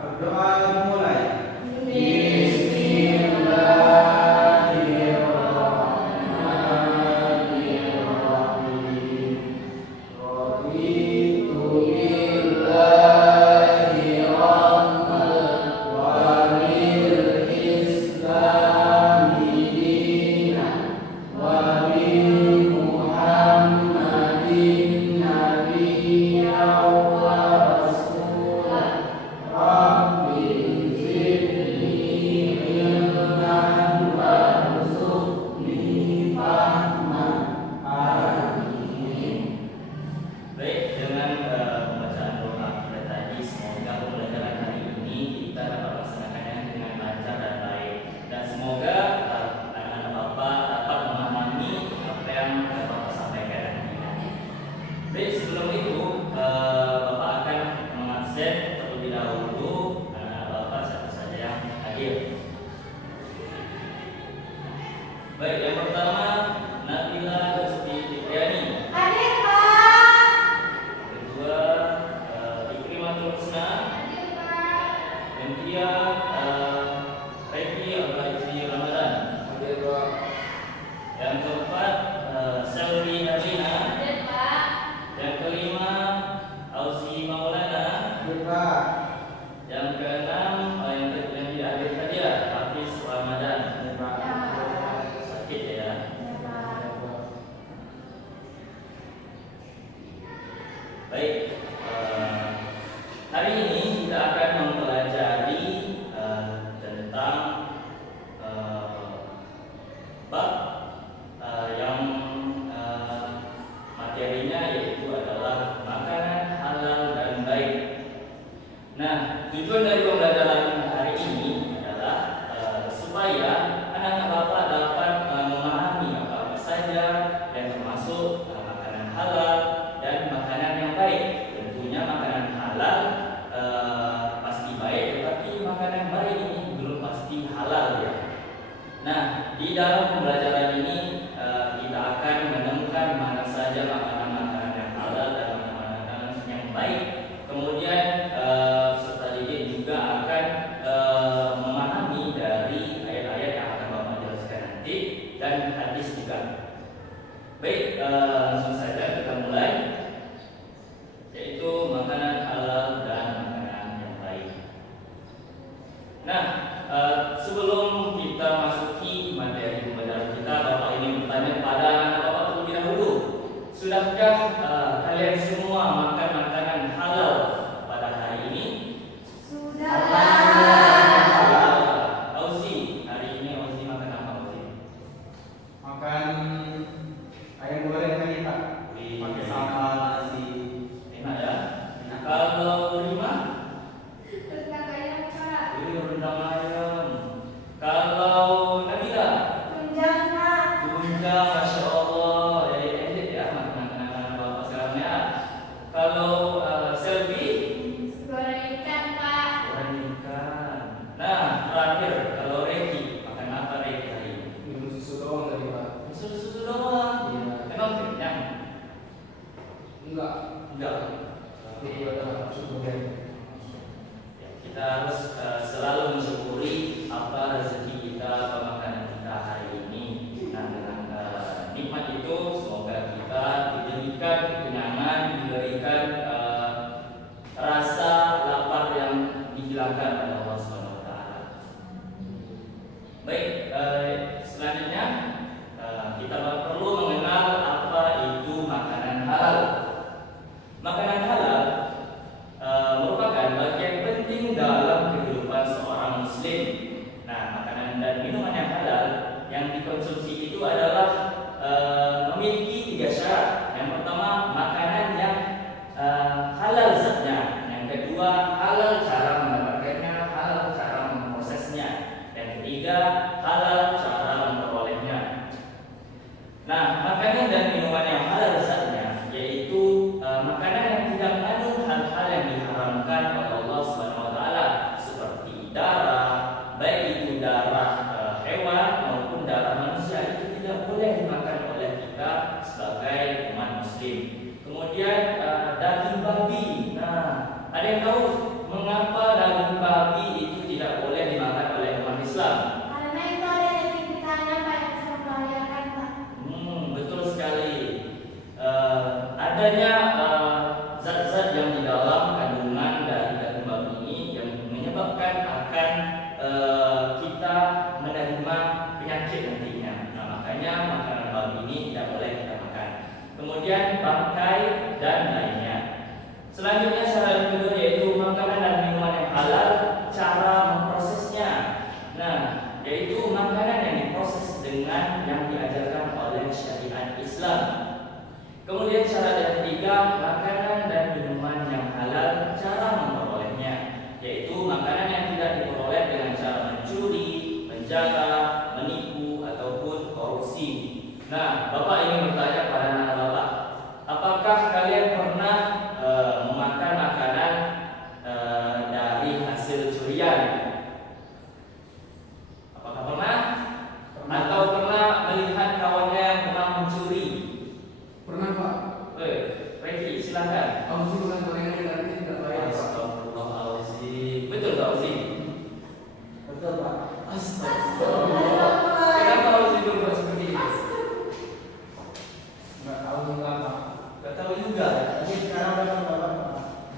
Berdoa dimulai. Baik, sebelum itu Bapak akan mengabsen terlebih dahulu Bapak siapa saja yang hadir. Baik, yang pertama Nabila Fitriani. Hadir, Pak. Kedua Ikrimatul Husna. Hadir, Pak. Yang ketiga Reki Al-Faizi Ramadan. Hadir, Pak. Yang keempat Selvi Nadina. Hadir, Pak. Yang kelima Ausi Maulana. Hadir, Pak. Yang keenam yang tidak hadir tadi Hafiz Ramadan. Hadir, Pak. Sakit ya. Ya, Pak. Baik, hari ini kita akan mempelajari tentang bab yang materinya yaitu adalah makanan halal dan baik. Nah, tujuan dari pembelajaran hari ini adalah supaya anak-anak Bapak dapat memahami apa saja yang termasuk makanan halal dan makanan yang baik. Tentunya makanan halal pasti baik, tetapi makanan baik ini belum pasti halal ya. Nah, di dalam pembelajaran ini kita akan menemukan mana saja makanan-makanan yang halal dan makanan-makanan yang baik. Kemudian serta didik juga akan memahami dari ayat-ayat yang akan Bapak jelaskan nanti dan hadis juga. Baik, langsung saja kita mulai, yaitu makanan halal dan makanan yang baik. Nah, sebelum kita masuki materi pembelajaran kita, Bapak ingin bertanya pada anak Bapak terlebih dahulu. Sudahkah kalian semua makan makanan halal pada hari ini? Sudah, Pak. Auzi, hari ini Auzi makan apa Auzi? Makan ayam goreng tadi, Pak. Pakai sambal nasi. Enak ya? Kalau Rima? Rendang ayam, Pak. Rendang ayam. Kalau Nabila? Tunjang, Pak. Tunjang, Masya Allah. Edit ya makanan Bapak sekarang ya. Kalau Selvi? Goreng ikan, Pak. Goreng ikan. Nah, terakhir kalau Reki makan apa Reki hari ini? Minum susu doang tadi, Pak. Susu doang. Iya. Emang kenyang? Enggak. Enggak. Tapi ada cukup deh. Ya, kita harus selalu mensyukuri apa rezeki kita, pemakanan kita hari ini. Nah, dengan nikmat itu semoga kita diberikan kekenyangan, diberikan rasa lapar yang dihilangkan oleh Allah Subhanahu wa taala. Baik, selanjutnya kita perlu mengenal apa itu makanan halal. Makanan halal merupakan bagian penting dalam kehidupan seorang muslim. Nah, makanan dan minuman yang halal yang dikonsumsi itu adalah memiliki 3 syarat. Yang pertama, makanan yang halal zatnya. Yang kedua, halal cara mendapatkannya, halal cara memprosesnya. Yang ketiga, halal cara memperolehnya. Nah, makanan dan minuman yang halal zatnya yaitu makanan yang tidak mengandung hal-hal yang diharamkan oleh Allah Subhanahu wa taala seperti darah, baik itu darah hewan maupun darah manusia, itu tidak boleh pencurian. Apakah pernah? Atau pernah melihat kawannya yang pernah mencuri? Pernah Pak. Reki, silakan. Kamu sih bukan gorengan yang ini tidak bayar Pak. Astagfirullahaladzim. Betul tak Uzi? Betul Pak. Astagfirullah. Kenapa Uzi berbuat seperti itu? Nggak tahu juga Pak. Gak tahu juga. Tapi sekarang udah Bapak.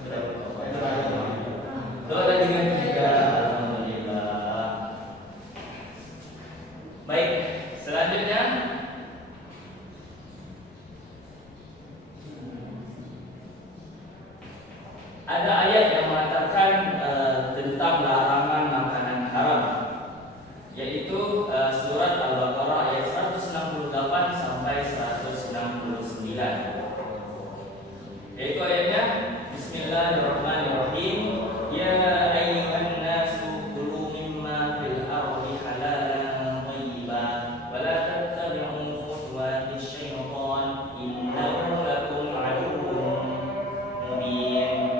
Sudah bertobat. Itu aja Pak. Doa dengan kita. Alhamdulillah. Baik, selanjutnya ada ayat yang mengatakan tentang larangan makanan haram, yaitu surat Al-Baqarah ayat 168 sampai 169. Yaitu ayatnya Bismillahirrahmanirrahim. Ya ayyuhan nasu kulu mimma fil ardi halalan thayyiban wa la tattabi'u khutuwatis syaitan innahu lakum aduwwun mubin.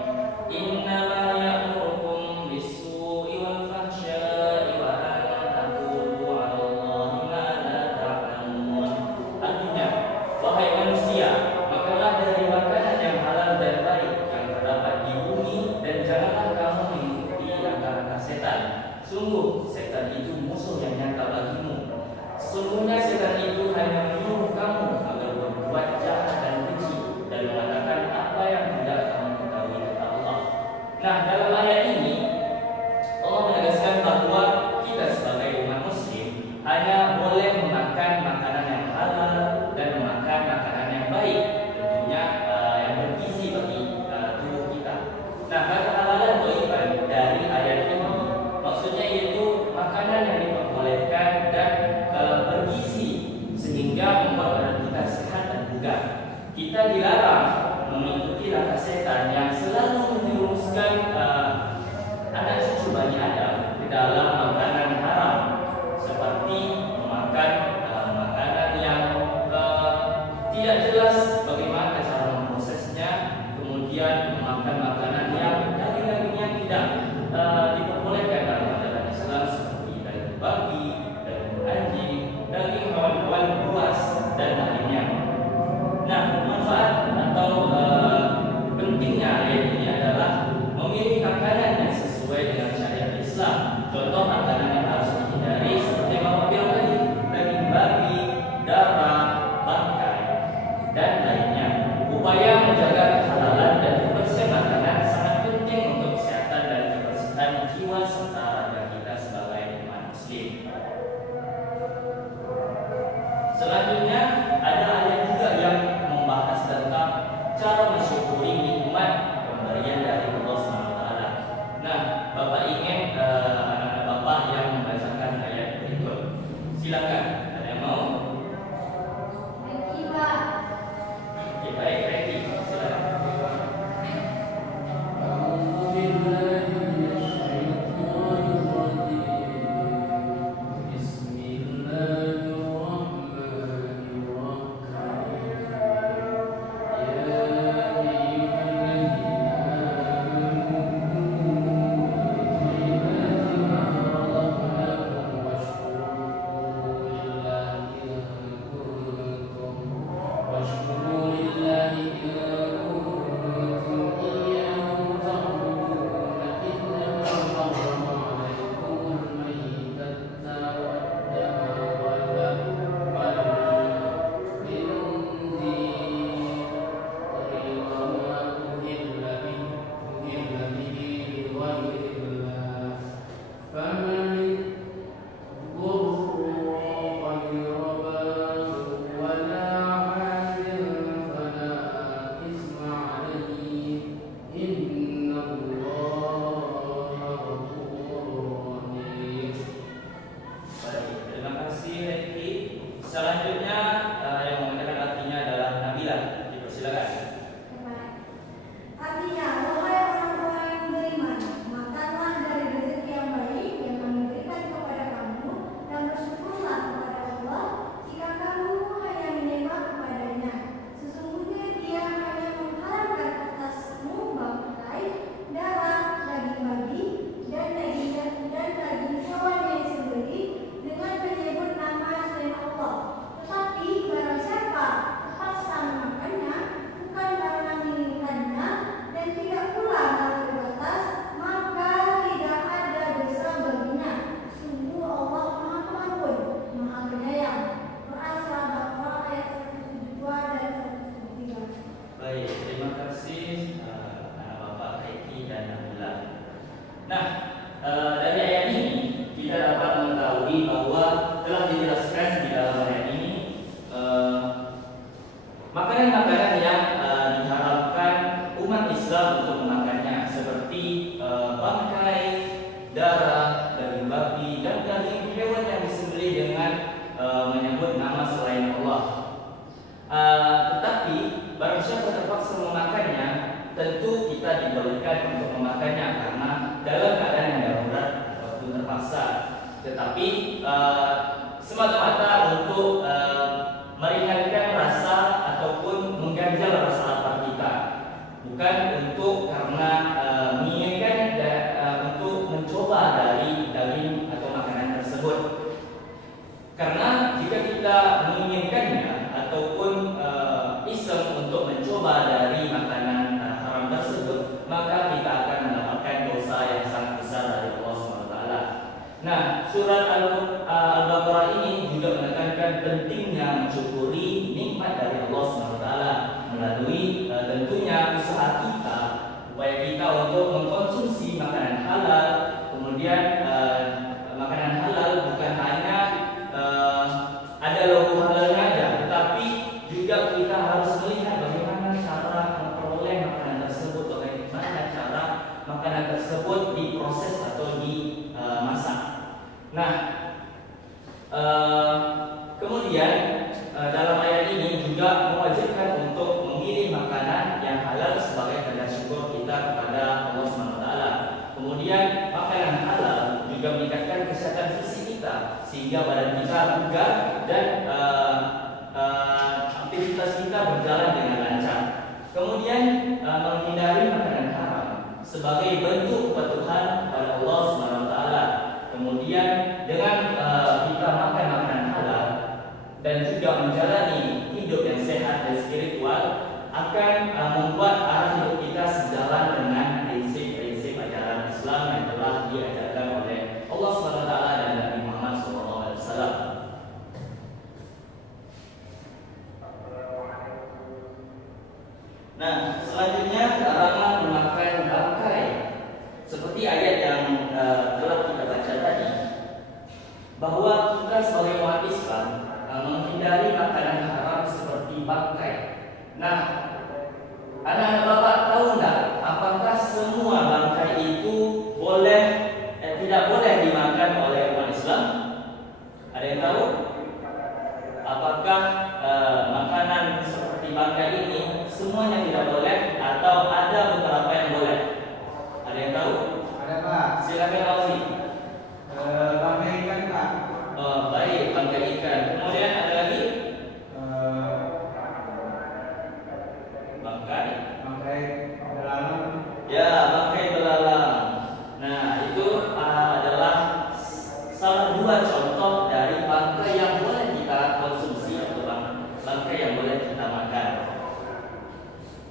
Innama ya'murukum bis-su'i wal fahsya'i wa an taqulu 'ala Allahi ma la ta'lamun. Artinya, wahai manusia, makanlah dari makanan yang halal dan baik yang terdapat di bumi, dan janganlah kamu mengikuti langkah-langkah setan. Sungguh setan itu musuh yang nyata bagimu. Sesungguhnya setan itu hanya menyuruh kamu agar berbuat jahat dan keji dan mengatakan apa yang tidak kamu ketahui kata Allah. Nah, dalam ayat ini Allah menegaskan bahwa kita sebagai umat muslim hanya boleh memakan makanan yang halal dan memakan makanan yang baik, tentunya yang bergizi bagi tubuh kita. Nah, kata halal dan thayyiban dari ayat ini maksudnya yaitu makanan yang diperbolehkan dan bergizi sehingga membuat badan kita sehat dan bugar. Kita dilarang mengikuti langkah setan yang selalu menjerumuskan anak cucu Bani Adam ke dalam makanan haram, seperti memakan makanan yang tidak jelas bagaimana cara memprosesnya, kemudian memakan makanan yang daging-dagingnya tidak diperbolehkan dalam ajaran Islam, seperti daging babi, daging anjing, daging hewan-hewan buas dan lainnya. Nah, manfaat atau pentingnya ayat ini adalah memilih makanan yang sesuai dengan syariat Islam. Contoh makanan yang harus dihindari seperti yang Bapak bilang tadi, daging babi, darah, bangkai, dan lainnya. Upaya menjaga kehalalan dan kebersihan makanan sangat penting untuk kesehatan dan kebersihan jiwa serta raga kita sebagai umat muslim. Selanjutnya ada ayat juga yang membahas tentang cara mensyukuri nikmat pemberian dari Allah SWT. Nah, Bapak ingin anak-anak Bapak yang membacakan ayat berikut. Silakan, ada yang mau? Reki Pak. Oke, baik, Reki, silakan. أعوذ بالله من الشيطان Nah, dari ayat ini kita dapat mengetahui bahwa telah dijelaskan di dalam ayat ini makanan-makanan yang diharapkan umat Islam untuk memakannya, seperti bangkai, darah, daging babi, dan daging hewan yang disembelih dengan menyebut nama selain Allah. Tetapi barang siapa terpaksa memakannya, tentu kita dibolehkan untuk memakannya karena dalam keadaan yang darurat ataupun terpaksa. Tetapi semata-mata untuk meringankan rasa ataupun mengganjal rasa lapar kita, bukan untuk karena menginginkan untuk mencoba dari daging atau makanan tersebut. Karena jika kita menginginkannya ataupun iseng untuk mencoba dari makanan haram tersebut, maka kita akan mendapatkan dosa yang sangat besar dari Allah SWT. Nah, surat Al-Baqarah ini juga menekankan pentingnya mensyukuri nikmat dari Allah SWT melalui tentunya usaha kita, upaya kita untuk mengkonsumsi makanan halal. Kemudian makanan halal bukan hanya ada logo halalnya aja, tetapi juga kita harus melihat bagaimana cara memperoleh makanan tersebut, bagaimana cara makanan tersebut diproses atau dimasak. Nah, kemudian dalam ayat ini juga mewajibkan untuk memilih makanan yang halal sebagai tanda syukur kita kepada Allah SWT. Kemudian makanan halal juga meningkatkan kesehatan fisik kita, sehingga badan kita bugar dan aktivitas kita berjalan dengan lancar. Kemudian menghindari makanan haram sebagai bentuk kepatuhan kepada Allah SWT. Kemudian dengan kita makan makanan halal dan juga menjalani hidup yang sehat dan spiritual akan membuat arah hidup kita sejalan dengan prinsip-prinsip ajaran Islam yang telah diajarkan oleh Allah SWT dan Nabi Muhammad SAW. Nah, selanjutnya larangan memakan bangkai, seperti ayat yang telah kita baca tadi, bahwa kita sebagai umat Islam menghindari makanan haram seperti bangkai. Nah, anak-anak bapak tahu enggak, apakah semua bangkai itu tidak boleh dimakan oleh umat Islam? Ada yang tahu? Apakah makanan seperti bangkai ini semuanya tidak boleh atau ada beberapa yang boleh? Ada yang tahu? Ada Pak. Silakan Auzi. Bangkai ikan Pak. Oh, baik, bangkai ikan. Kemudian ada lagi? Bangkai belalang. Ya, bangkai belalang. Nah, itu adalah salah dua contoh dari bangkai yang boleh kita konsumsi atau bangkai yang boleh kita makan.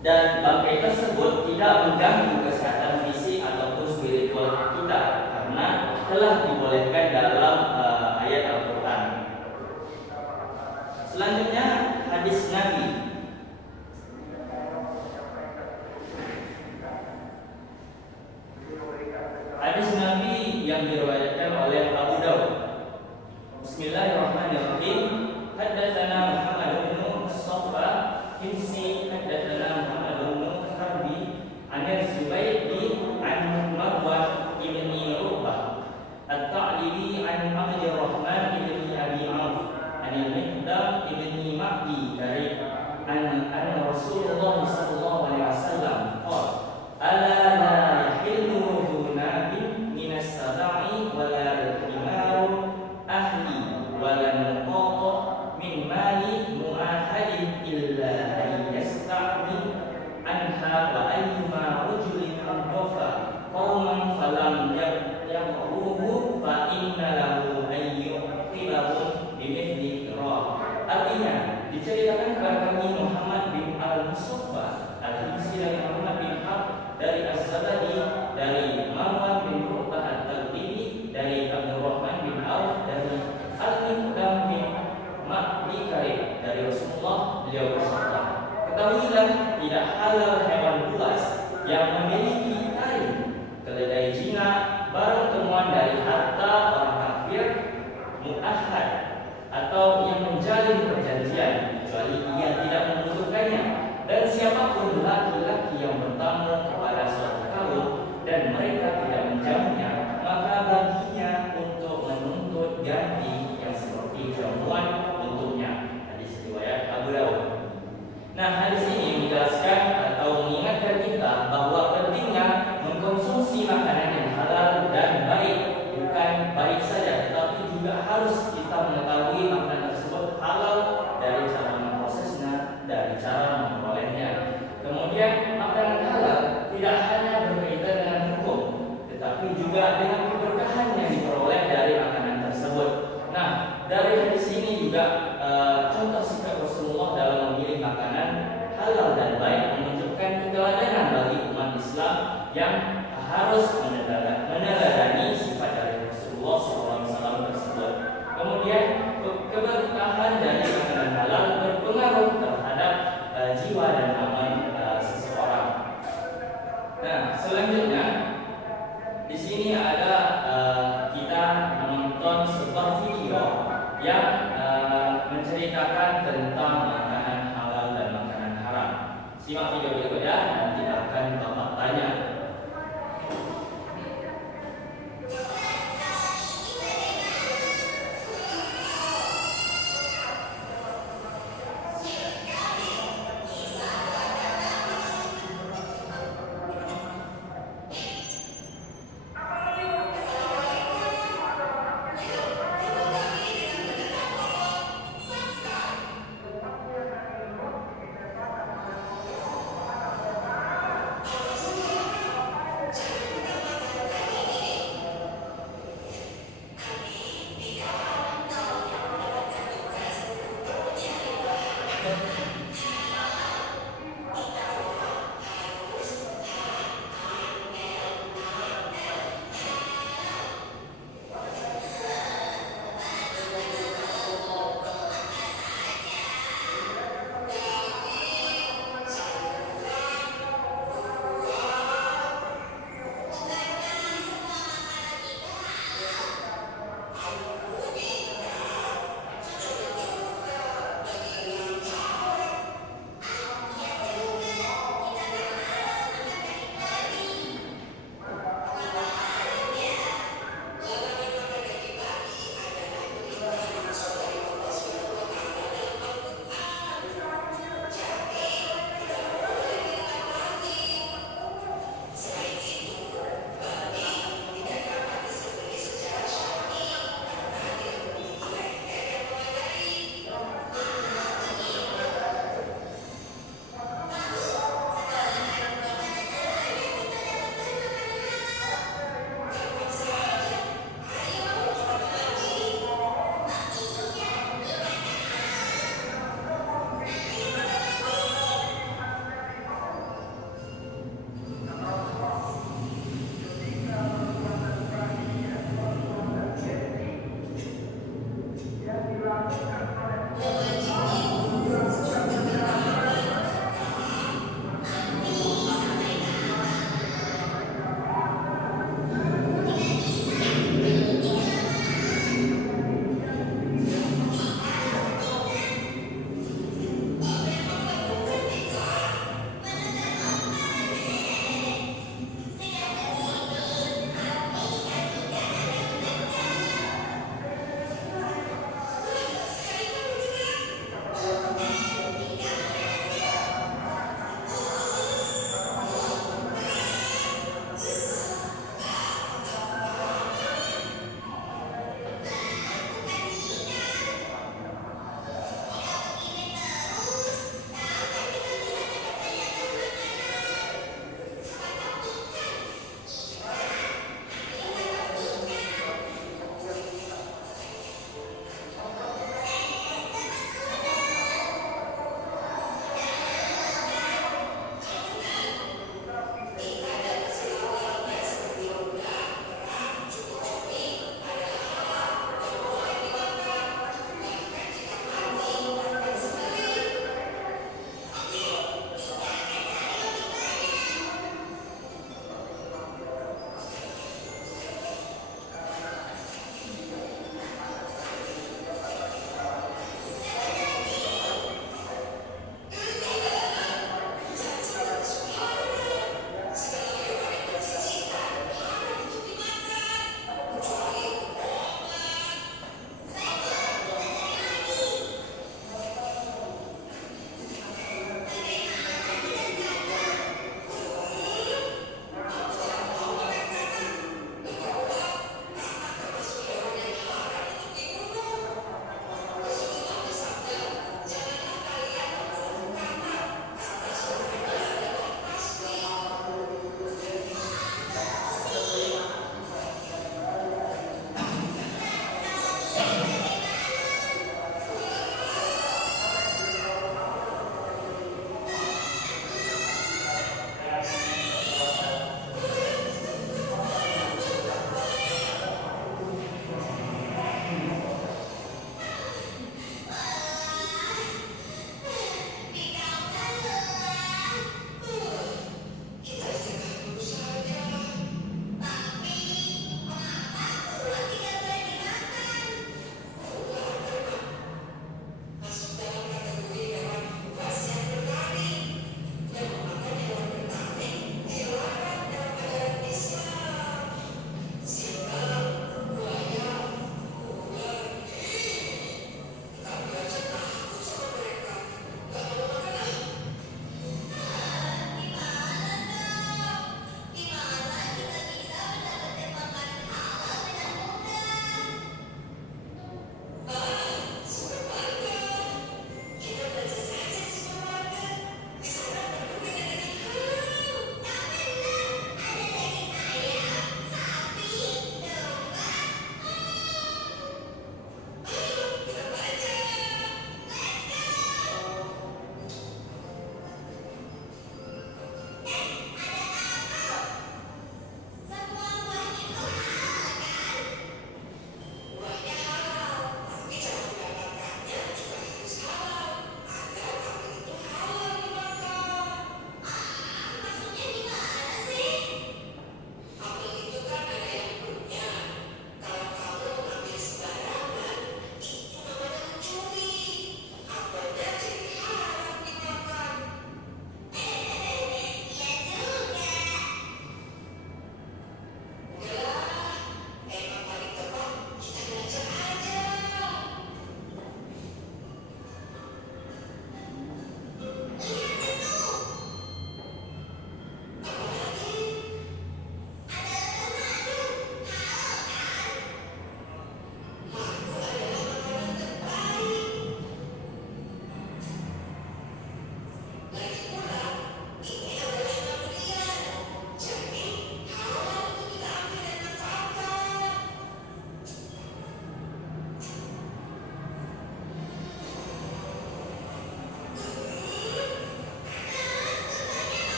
Dan bangkai tersebut tidak mengganggu kesehatan fisik ataupun spiritual kita karena telah dibolehkan dalam ayat Al-Quran. Selanjutnya hadis Nabi. Hadis Nabi yang diriwayatkan oleh Abu Dawud. Bismillahirrahmanirrahim. Haddatsana Muhammad bin Mustafa Himsi, haddatsana Muhammad bin Harbi, an Zubaydi, an Marwan ibni Rubah, At-Ta'libi, an Abdurrahman ibni Abi Auf, an Al-Miqdam ibni Ma'di dari an Rasulullah sallallahu alaihi wasallam qala ala la yahillu hunabin minas sabai wala himaru ahli wala nuqata min mali mu'ahadin illa an yasta'min anha wa ayyuma rajulin andafa qauman falam yaqruhu fa inna lahu ayyuqilahum bimithli ra. Artinya diceritakan kepada kami Muhammad bin Al-Musaffah Al-Himsi dari Muhammad bin Hab dari Az-Zabadi dari Marwan bin Rubah At-Taglibi dari Abdurrahman bin Auf dari Al-Miqdam bin Ma'di dari Rasulullah, beliau bersabda, ketahuilah tidak halal hewan buas yang memiliki taring, keledai jinak, mu'ahad atau yang menjalin perjanjian kecuali ia tidak membutuhkannya, dan siapapun laki-laki yang bertamu kepada suatu kaum dan mereka tidak menjamunya, maka baginya untuk menuntut ganti yang seperti jamuan untuknya. Hadis riwayat Abu Dawud. Nah, hadis ini menjelaskan atau mengingatkan kita bahwa pentingnya mengkonsumsi makanan yang halal dan baik. Bukan baik saja, tetapi juga harus kita mengetahui makanan tersebut halal dari cara memprosesnya, dari cara memperolehnya. Kemudian makanan halal tidak hanya berkaitan dengan hukum, tetapi juga dengan keberkahan yang diperoleh dari makanan tersebut. Nah, dari hadis ini juga contoh sikap Rasulullah dalam memilih makanan halal dan baik menunjukkan keteladanan bagi umat Islam yang harus meneladani sifat dari Rasulullah SAW tersebut. Kemudian keberkahan dari makanan halal berpengaruh terhadap jiwa dan amal seseorang. Nah, selanjutnya di sini ada kita menonton sebuah video yang menceritakan tentang makanan halal dan makanan haram. Simak video berikutnya, nanti akan Bapak tanya.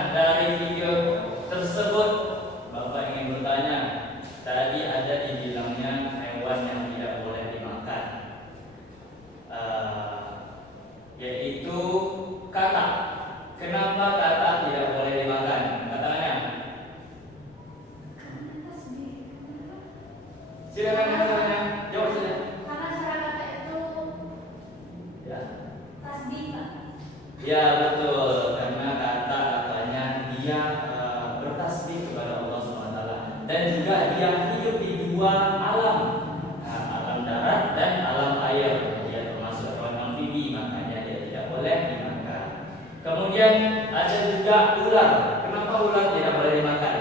Nah, dari video tersebut Bapak ingin bertanya, tadi ada dibilangnya hewan yang tidak boleh dimakan, yaitu katak. Kenapa katak tidak boleh dimakan? Katanya. Silakan katanya, jawab saja. Karena suara kata itu Ya. tasbih, Pak. Ya betul, karena kata katanya dia bertasbih kepada Allah SWT, dan juga dia hidup di dua alam, alam darat dan alam air. Dia termasuk hewan amfibi, makanya dia tidak boleh dimakan. Kemudian ada juga ular. Kenapa ular tidak boleh dimakan?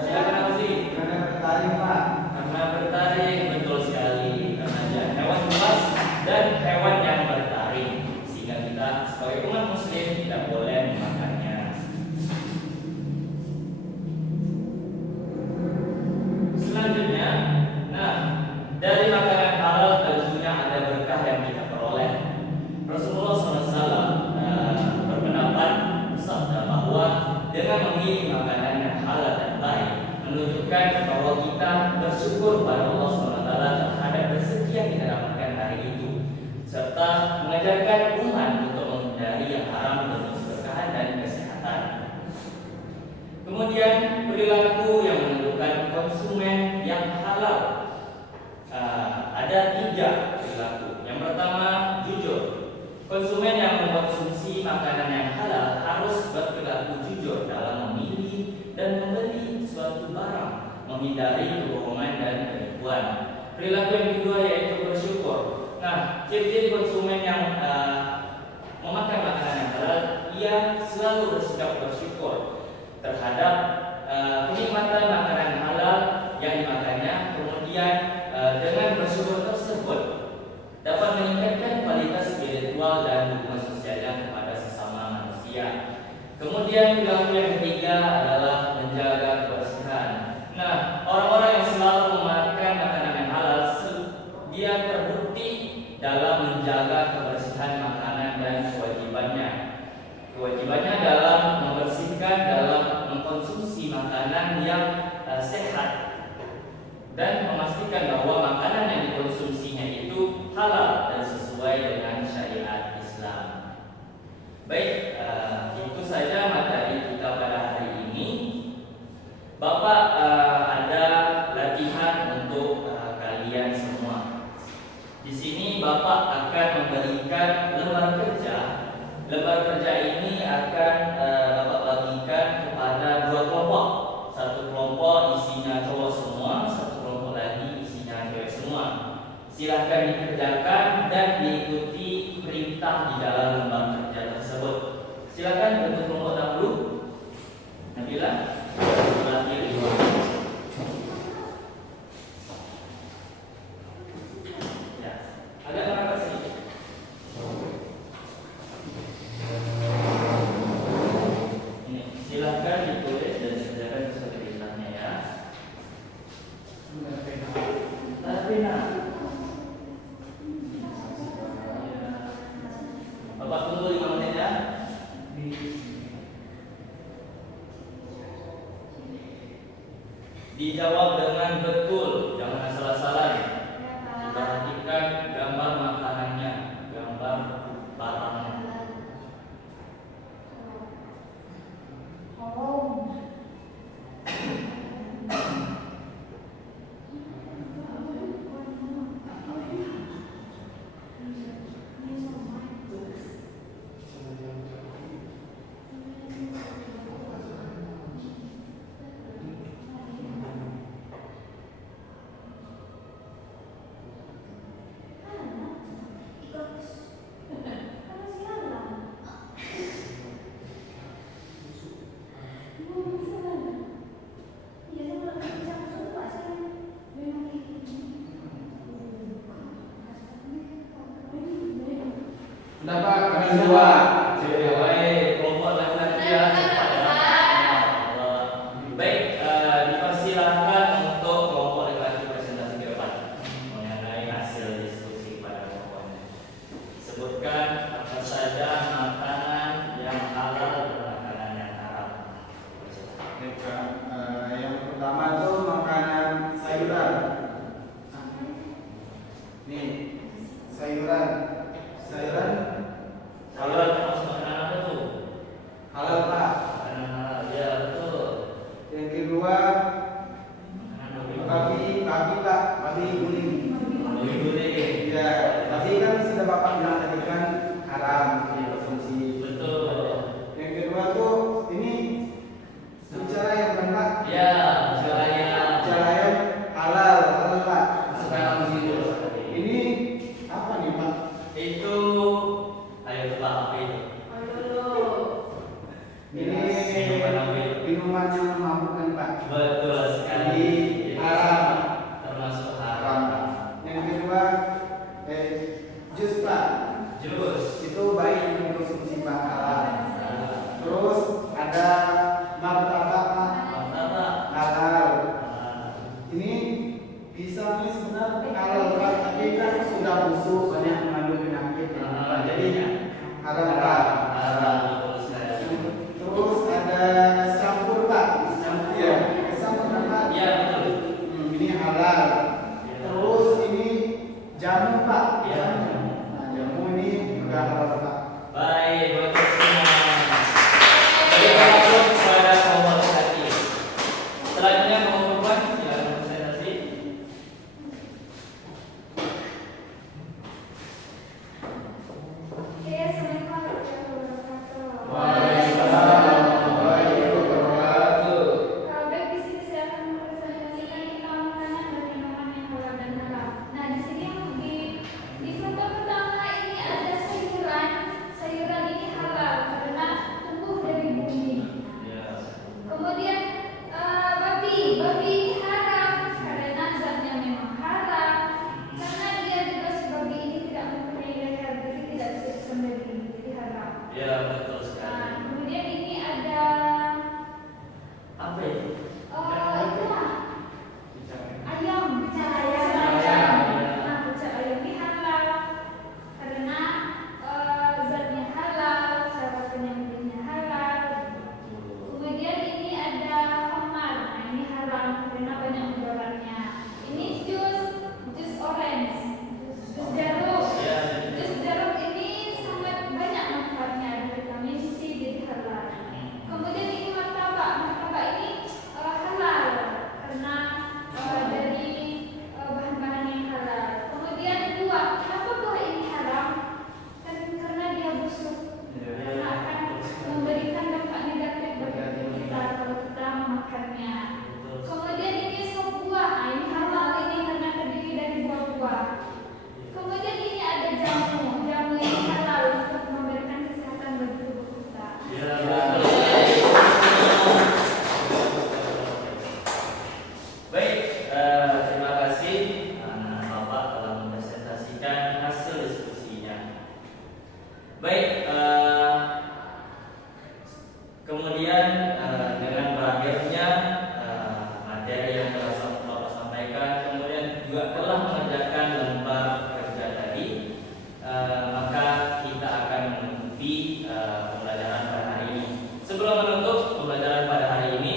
Silakan Auzi. Karena bertaring Pak. Karena bertaring, betul sekali. Karena dia hewan buas dan hewan yang bertaring, sehingga kita sebagai umat muslim tidak boleh memakannya. Selanjutnya, nah, dari makanan halal tentunya ada berkah yang kita peroleh. Rasulullah SAW berpendapat bersabda bahwa dengan memilih makanan yang halal dan baik menunjukkan bahwa kita bersyukur pada Allah SWT terhadap rezeki yang kita dapatkan hari itu, serta mengajarkan umat untuk menghindari yang haram demi keberkahan dan kesehatan. Kemudian perilaku yang menentukan konsumen yang halal. Ada 3 perilaku. Yang pertama, jujur. Konsumen yang mengkonsumsi makanan yang halal harus berperilaku jujur dalam memilih dan membeli suatu barang, menghindari kebohongan dan penipuan. Perilaku yang kedua yaitu bersyukur. Nah, ciri-ciri konsumen yang memakan makanan yang halal, ia selalu bersikap bersyukur terhadap kenikmatan makanan halal yang dimakannya. Kemudian dengan bersyukur tersebut dapat meningkatkan kualitas spiritual dan hubungan sosialnya kepada sesama manusia. Kemudian perilaku yang ketiga adalah menjaga kebersihan. Nah, orang-orang yang selalu memakan makanan yang halal, dia terbukti dalam menjaga kebersihan makanan dan kewajibannya. Kewajibannya dalam membersihkan, dalam mengkonsumsi makanan yang sehat, dan memastikan bahwa makanan yang dikonsumsinya itu halal dan sesuai dengan syariat Islam. Baik, itu saja materi kita pada hari ini. Bapak ada latihan untuk kalian semua. Di sini Bapak akan memberikan lembar kerja. Lembar kerja ini akan Bapak bagikan kepada 2 kelompok. Satu kelompok isinya cowok semua, satu kelompok lagi isinya cewek semua. Silahkan dikerjakan dan diikuti perintah di dalam lembar kerja tersebut. Silakan untuk kelompok dahulu. Nabila, sebelah kiri. Ya, agak merapat sedikit. Ini silakan ditulis dan dikerjakan sesuai perintahnya ya. Tapi Bapak tunggu 5 menit ya. Dijawab dengan betul, jangan asal-asalan. Diperhatikan gambar makanannya, gambar barangnya. Dapat kedua. Baik, kelompok laki-laki ya. Baik, dipersilahkan untuk kelompok laki-laki presentasi ke depan mengenai hasil diskusi pada kelompoknya. Sebutkan apa saja makanan yang halal dan makanan yang haram. minuman yang memabukkan Pak. Betul sekali. Jadi haram. Termasuk Haram. haram. Yang kedua, jus Pak. Jus. Itu baik untuk konsumsi Pak, halal. Terus ada martabak Pak. Martabak. Halal. Ah, Ini pisang ini sebenarnya halal Pak, tapi kan sudah busuk, banyak mengandung penyakit ya, Pak. Jadi haram Pak. haram, betul sekali. Terus ada campur Pak, campur ya, campur Pak. Ya, betul. Ini halal. Terus ini jamu Pak. Ya. Nah, jamu ini juga halal Pak. Baik, betul semua. Terima kasih kepada kaum hati. Selanjutnya kaum perempuan, silakan presentasi. Oke, Assalamualaikum warahmatullahi wabarakatuh. Waalaikumsalam warahmatullahi wabarakatuh. Baik, di sini saya akan mempresentasikan tentang makanan dan minuman yang halal dan halal. Nah, di sini di foto pertama ini ada sayuran. Sayuran ini halal karena tumbuh dari bumi. Ya. Kemudian babi ini haram karena zatnya memang haram. Karena dia juga si babi ini tidak mempunyai leher, jadi tidak bisa disembelih, jadi haram. Ya, betul Nah, sekali. kemudian ini ada Apa itu? itu lah, ayam, bucar ayam. Ayam. Nah, bucar ayam ini halal karena zatnya halal, cara penyembelihnya halal. Kemudian ini ada khamar. Nah, ini haram karena banyak mudaratnya. Ini jus orange, jus jeruk. Ya. Jus jeruk ini sangat banyak manfaatnya, ada vitamin C, jadi halal. Kemudian ini martabak. Martabak ini halal karena dari bahan-bahan yang halal. Kemudian buah. Kenapa buah ini haram? Karena dia busuk. Karena akan memberikan dampak negatif bagi tubuh kita kalau kita memakannya. Kemudian ini sop buah. Nah, ini halal ini karena terdiri dari buah-buah. Kemudian ini ada jamu. Jamu ini halal untuk memberikan kesehatan bagi tubuh kita. Ya, betul. Baik, terima kasih Bapak telah mempresentasikan hasil diskusinya. Baik, kemudian dengan berakhirnya materi yang telah Bapak sampaikan, kemudian juga telah mengerjakan lembar kerja tadi, maka kita akan menutupi pembelajaran pada hari ini. Sebelum menutup pembelajaran pada hari ini,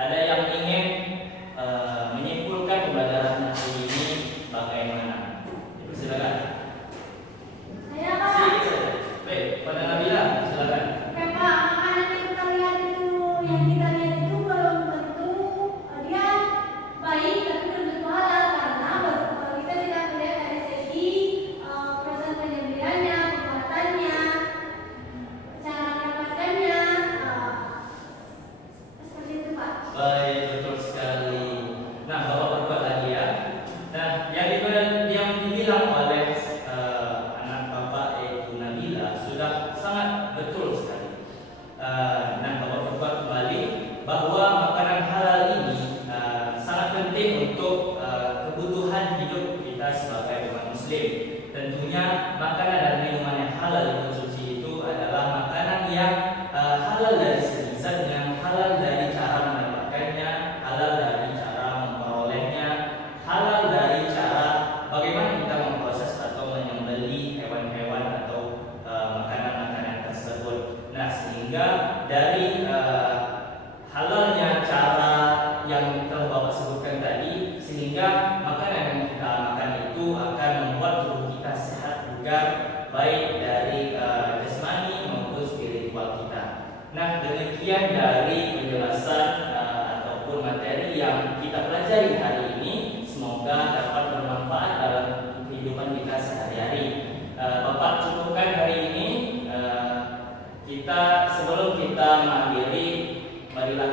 ada yang ingin menyimpulkan pembelajaran hari ini bagaimana? Silakan. Saya Pak. Baik, pada Nabila, silakan. Oke Pak, makanan yang kita lihat itu belum tentu dia baik, tapi belum tentu halal karena kita tidak melihat dari segi proses penyembelihannya, pembuatannya, cara mendapatkannya, seperti itu Pak. Baik, betul sekali. Nah, Bapak berbuat lagi ya. Nah, yang dibilang oleh anak Bapak yaitu Nabila sudah sangat betul sekali. Nah, Bapak berbuat kembali bahwa makanan halal ini sangat penting untuk kebutuhan hidup kita sebagai umat Muslim. Tentunya makanan dan minuman yang halal dikonsumsi itu adalah makanan yang halal dari segi zatnya, halal dari cara mendapatkannya, halal dari cara memperolehnya, halal dari cara bagaimana kita memproses atau menyembelih hewan-hewan atau makanan-makanan tersebut. Nah, sehingga dari halalnya cara yang telah Bapak sebutkan tadi, sehingga makanan yang kita makan itu akan membuat tubuh kita sehat juga, baik dari jasmani maupun spiritual kita. Nah, demikian dari penjelasan ataupun materi yang kita pelajari hari ini. Semoga dapat bermanfaat dalam kehidupan kita sehari-hari. Bapak cukupkan hari ini. Sebelum kita mengakhiri, marilah